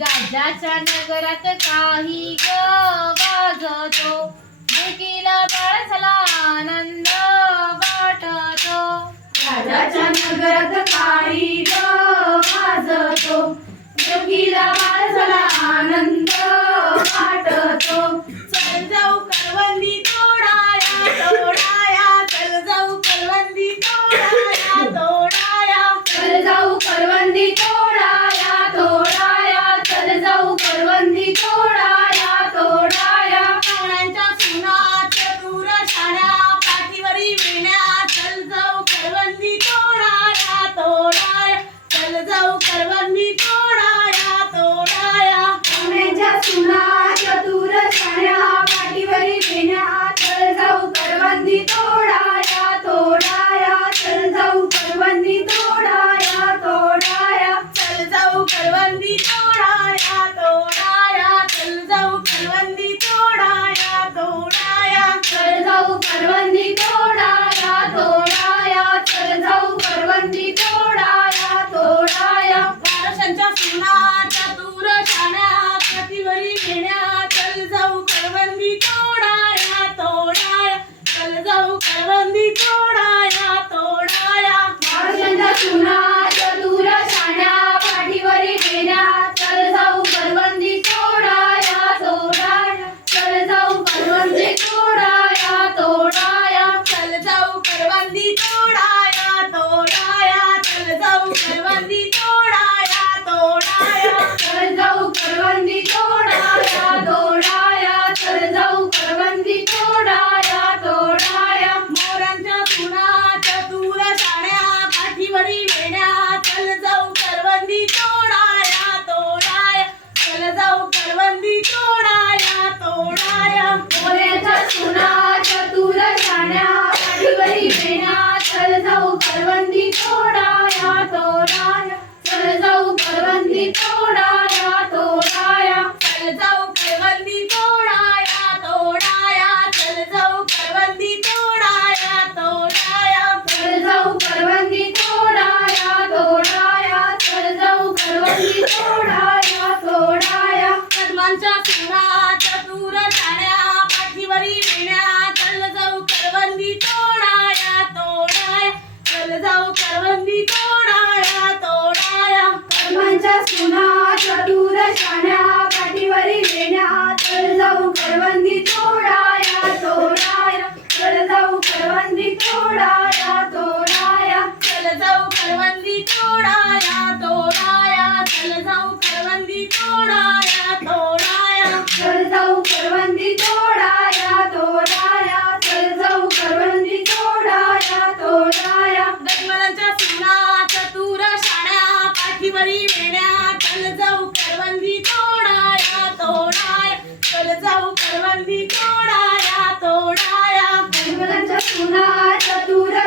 राजाच्या नगरात काही ग वाजतो. मुकीला बाळसला आनंद वाटतो. राजाच्या नगरात काही ग वाजतो. मुकीला बाळसला 干啥呀？బంది తోడా तोडाया तोडाया गजमलांच्या सुनात चतुर शाण्या पाठीवरी वेण्या चल जाऊ करवंदी तोडाया तोडाया. चल जाऊ करवंदी तोडाया तोडाया. गजमलांच्या सुनात चतुर